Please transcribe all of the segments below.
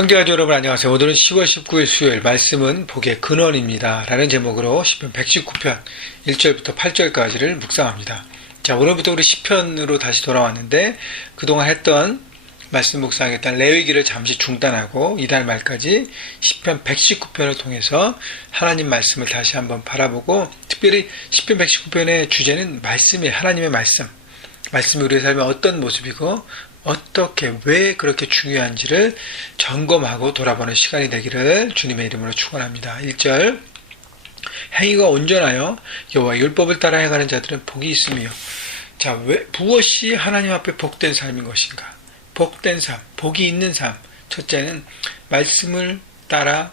형제가족 여러분 안녕하세요. 오늘은 10월 19일 수요일 말씀은 복의 근원입니다 라는 제목으로 시편 119편 1절부터 8절까지를 묵상합니다. 자, 오늘부터 우리 시편으로 다시 돌아왔는데 그동안 했던 말씀 묵상했던 레위기를 잠시 중단하고 이달 말까지 시편 119편을 통해서 하나님 말씀을 다시 한번 바라보고, 특별히 시편 119편의 주제는 말씀이에요. 하나님의 말씀이 우리의 삶에 어떤 모습이고 어떻게 왜 그렇게 중요한지를 점검하고 돌아보는 시간이 되기를 주님의 이름으로 축원합니다. 1절, 행위가 온전하여 여호와의 율법을 따라 행하는 자들은 복이 있으며. 자, 무엇이 하나님 앞에 복된 삶인 것인가? 복된 삶, 복이 있는 삶. 첫째는 말씀에 따라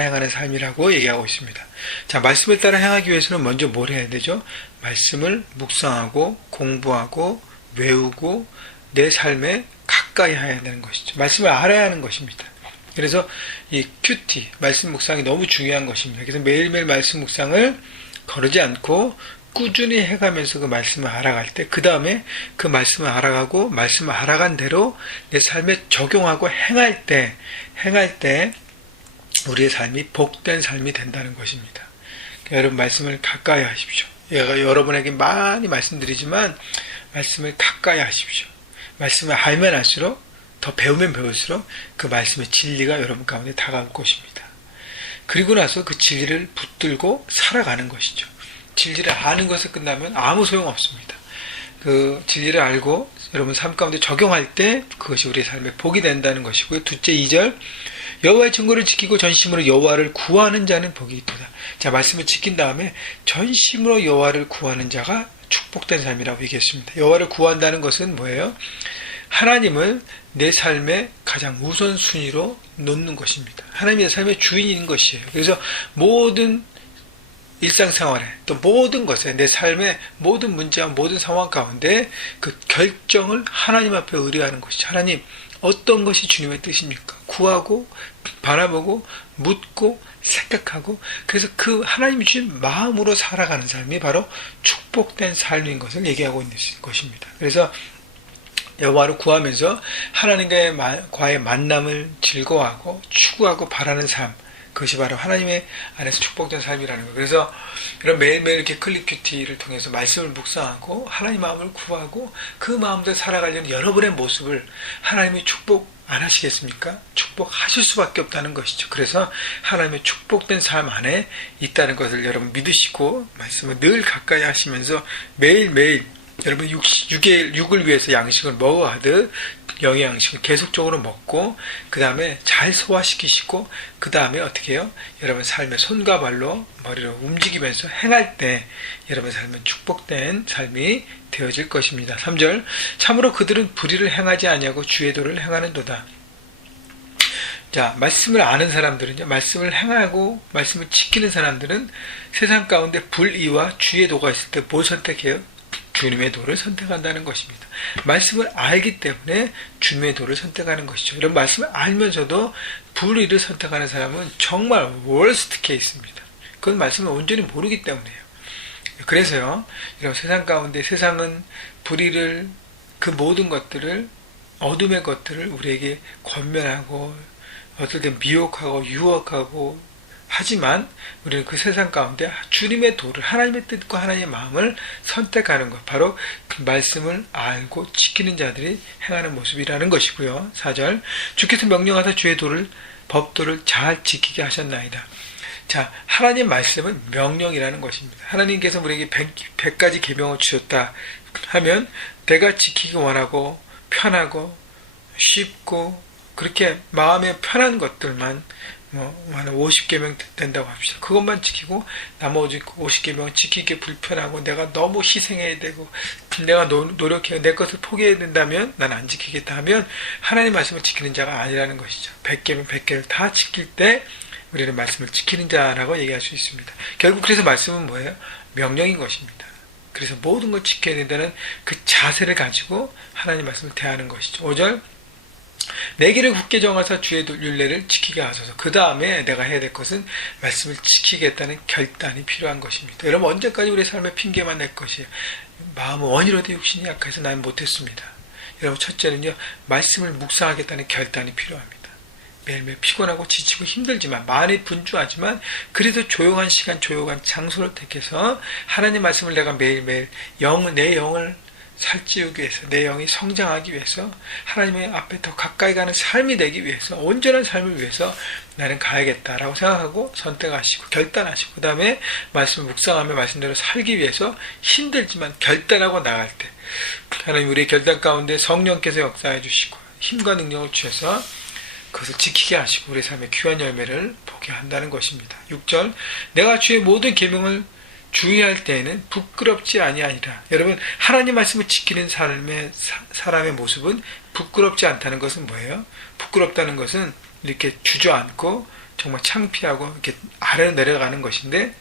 행하는 삶이라고 얘기하고 있습니다. 자, 말씀을 따라 행하기 위해서는 먼저 뭘 해야 되죠? 말씀을 묵상하고 공부하고 외우고 내 삶에 가까이 해야 되는 것이죠. 말씀을 알아야 하는 것입니다. 그래서 이 큐티, 말씀 묵상이 너무 중요한 것입니다. 그래서 매일매일 말씀 묵상을 거르지 않고 꾸준히 해가면서 그 말씀을 알아갈 때, 그 다음에 그 말씀을 알아가고 말씀을 알아간 대로 내 삶에 적용하고 행할 때 우리의 삶이 복된 삶이 된다는 것입니다. 그러니까 여러분, 말씀을 가까이 하십시오. 제가 여러분에게 많이 말씀드리지만 말씀을 가까이 하십시오. 말씀을 알면 알수록, 더 배우면 배울수록 그 말씀의 진리가 여러분 가운데 다가올 것입니다. 그리고 나서 그 진리를 붙들고 살아가는 것이죠. 진리를 아는 것에 끝나면 아무 소용 없습니다. 그 진리를 알고 여러분 삶 가운데 적용할 때 그것이 우리의 삶에 복이 된다는 것이고요. 둘째, 2절, 여호와의 증거를 지키고 전심으로 여호와를 구하는 자는 복이 있도다. 자, 말씀을 지킨 다음에 전심으로 여호와를 구하는 자가 축복된 삶이라고 얘기했습니다. 여호와를 구한다는 것은 뭐예요? 하나님을 내 삶의 가장 우선순위로 놓는 것입니다. 하나님이 내 삶의 주인인 것이에요. 그래서 모든 일상생활에, 또 모든 것에, 내 삶의 모든 문제와 모든 상황 가운데 그 결정을 하나님 앞에 의뢰하는 것이죠. 하나님, 어떤 것이 주님의 뜻입니까? 구하고 바라보고 묻고 생각하고, 그래서 그 하나님이 주신 마음으로 살아가는 삶이 바로 축복된 삶인 것을 얘기하고 있는 것입니다. 그래서 여호와를 구하면서 하나님과의 만남을 즐거워하고 추구하고 바라는 삶, 그것이 바로 하나님의 안에서 축복된 삶이라는 거예요. 그래서 이런 매일매일 이렇게 클릭큐티를 통해서 말씀을 묵상하고 하나님 마음을 구하고 그 마음대로 살아가려는 여러분의 모습을 하나님이 축복 안 하시겠습니까? 축복하실 수밖에 없다는 것이죠. 그래서 하나님의 축복된 삶 안에 있다는 것을 여러분 믿으시고 말씀을 늘 가까이 하시면서 매일매일 여러분 육을 위해서 양식을 먹어 하듯 영의 양식을 계속적으로 먹고 그 다음에 잘 소화시키시고 그 다음에 어떻게 해요? 여러분 삶의 손과 발로 머리로 움직이면서 행할 때 여러분 삶은 축복된 삶이 되어질 것입니다. 3절, 참으로 그들은 불의를 행하지 아니하고 주의 도를 행하는도다. 자, 말씀을 아는 사람들은요, 말씀을 행하고 말씀을 지키는 사람들은 세상 가운데 불의와 주의 도가 있을 때 뭘 선택해요? 주님의 도를 선택한다는 것입니다. 말씀을 알기 때문에 주님의 도를 선택하는 것이죠. 이런 말씀을 알면서도 불의를 선택하는 사람은 정말 월스트 케이스입니다. 그건 말씀을 온전히 모르기 때문이에요. 그래서요, 이런 세상 가운데 세상은 불의를, 그 모든 것들을, 어둠의 것들을 우리에게 권면하고 어떨 땐 미혹하고 유혹하고 하지만 우리는 그 세상 가운데 주님의 도를, 하나님의 뜻과 하나님의 마음을 선택하는 것, 바로 그 말씀을 알고 지키는 자들이 행하는 모습이라는 것이고요. 4절, 주께서 명령하사 주의 도를, 법도를 잘 지키게 하셨나이다. 자, 하나님 말씀은 명령이라는 것입니다. 하나님께서 우리에게 100가지 계명을 주셨다 하면 내가 지키기 원하고 편하고 쉽고 그렇게 마음에 편한 것들만 50계명 된다고 합시다. 그것만 지키고 나머지 50계명 지키기 불편하고 내가 너무 희생해야 되고 내가 노력해야 내 것을 포기해야 된다면 난 안 지키겠다 하면 하나님 말씀을 지키는 자가 아니라는 것이죠. 100계명 100개를 다 지킬 때 우리는 말씀을 지키는 자라고 얘기할 수 있습니다. 결국 그래서 말씀은 뭐예요? 명령인 것입니다. 그래서 모든 걸 지켜야 된다는 그 자세를 가지고 하나님 말씀을 대하는 것이죠. 5절, 내 길을 굳게 정하사 주의 율례를 지키게 하소서. 그 다음에 내가 해야 될 것은 말씀을 지키겠다는 결단이 필요한 것입니다. 여러분, 언제까지 우리 삶에 핑계만 낼 것이에요? 마음은 원이로도 육신이 약해서 나는 못했습니다. 여러분, 첫째는요, 말씀을 묵상하겠다는 결단이 필요합니다. 매일매일 피곤하고 지치고 힘들지만 많이 분주하지만 그래도 조용한 시간 조용한 장소를 택해서 하나님 말씀을 내가 매일매일 내 영을 살찌우기 위해서 내 영이 성장하기 위해서 하나님의 앞에 더 가까이 가는 삶이 되기 위해서 온전한 삶을 위해서 나는 가야겠다라고 생각하고 선택하시고 결단하시고 그 다음에 말씀을 묵상하며 말씀대로 살기 위해서 힘들지만 결단하고 나갈 때 하나님 우리의 결단 가운데 성령께서 역사해 주시고 힘과 능력을 주셔서 그것을 지키게 하시고 우리의 삶의 귀한 열매를 보게 한다는 것입니다. 6절 내가 주의 모든 계명을 주의할 때에는 부끄럽지 아니하니라. 여러분 하나님 말씀을 지키는 사람의 모습은 부끄럽지 않다는 것은 뭐예요? 부끄럽다는 것은 이렇게 주저앉고 정말 창피하고 이렇게 아래로 내려가는 것인데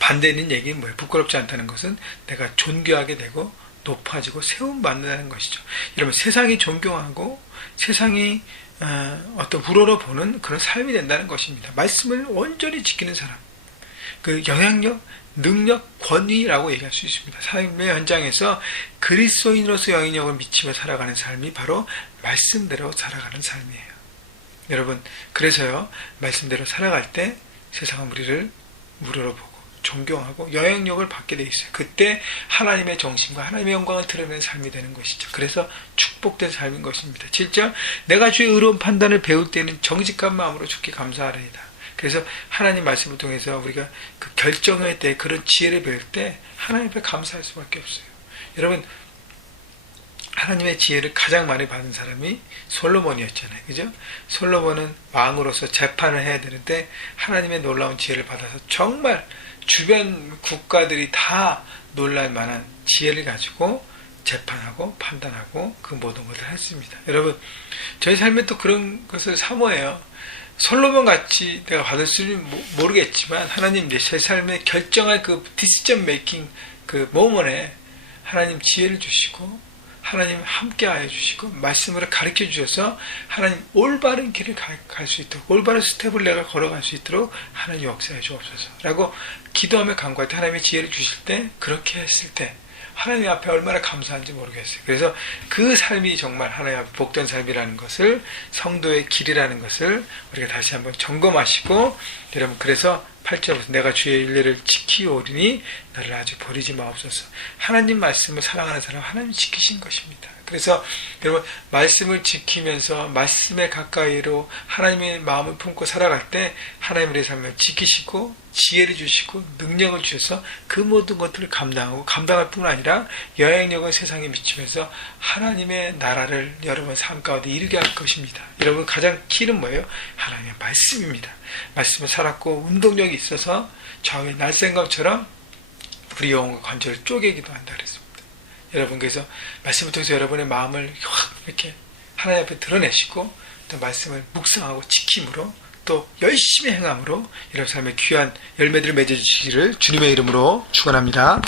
반대는 얘기는 뭐예요? 부끄럽지 않다는 것은 내가 존귀하게 되고 높아지고 세움받는다는 것이죠. 여러분 세상이 존경하고 세상이 어떤 우러러 보는 그런 삶이 된다는 것입니다. 말씀을 온전히 지키는 사람 그 영향력, 능력, 권위라고 얘기할 수 있습니다. 삶의 현장에서 그리스도인으로서 영향력을 미치며 살아가는 삶이 바로 말씀대로 살아가는 삶이에요. 여러분 그래서요 말씀대로 살아갈 때 세상은 우리를 우러러보고 존경하고 영향력을 받게 돼 있어요. 그때 하나님의 정신과 하나님의 영광을 드러내는 삶이 되는 것이죠. 그래서 축복된 삶인 것입니다. 7절 내가 주의 의로운 판단을 배울 때는 정직한 마음으로 주께 감사하리이다. 그래서 하나님 말씀을 통해서 우리가 그 결정할 때 그런 지혜를 배울 때 하나님 앞에 감사할 수밖에 없어요. 여러분 하나님의 지혜를 가장 많이 받은 사람이 솔로몬이었잖아요. 그죠? 솔로몬은 왕으로서 재판을 해야 되는데 하나님의 놀라운 지혜를 받아서 정말 주변 국가들이 다 놀랄 만한 지혜를 가지고 재판하고 판단하고 그 모든 것을 했습니다. 여러분 저희 삶에 또 그런 것을 사모해요. 솔로몬 같이 내가 받을 수는 모르겠지만 하나님 제 삶에 결정할 그 디시전 메이킹 그 모먼에 하나님 지혜를 주시고 하나님 함께하여 주시고 말씀으로 가르쳐 주셔서 하나님 올바른 길을 갈 수 있도록 올바른 스텝을 내가 걸어갈 수 있도록 하나님 역사해 주옵소서 라고 기도하며 간구할 때 하나님의 지혜를 주실 때 그렇게 했을 때 하나님 앞에 얼마나 감사한지 모르겠어요. 그래서 그 삶이 정말 하나님 앞에 복된 삶이라는 것을 성도의 길이라는 것을 우리가 다시 한번 점검하시고 여러분 그래서 8절에서 내가 주의 일례를 지키오리니 나를 아주 버리지 마옵소서. 하나님 말씀을 사랑하는 사람 하나님 지키신 것입니다. 그래서 여러분 말씀을 지키면서 말씀에 가까이로 하나님의 마음을 품고 살아갈 때 하나님 우리의 삶을 지키시고 지혜를 주시고 능력을 주셔서 그 모든 것들을 감당하고 감당할 뿐 아니라 영향력을 세상에 미치면서 하나님의 나라를 여러분 삶 가운데 이루게 할 것입니다. 여러분 가장 키는 뭐예요? 하나님의 말씀입니다. 말씀을 살았고 운동력이 있어서 좌우의 날쌘검처럼 우리 영혼과 관절을 쪼개기도 한다 그랬습니다. 여러분 그래서 말씀을 통해서 여러분의 마음을 확 이렇게 하나님 앞에 드러내시고 또 말씀을 묵상하고 지킴으로 또 열심히 행함으로 여러분 삶의 귀한 열매들을 맺어주시기를 주님의 이름으로 축원합니다.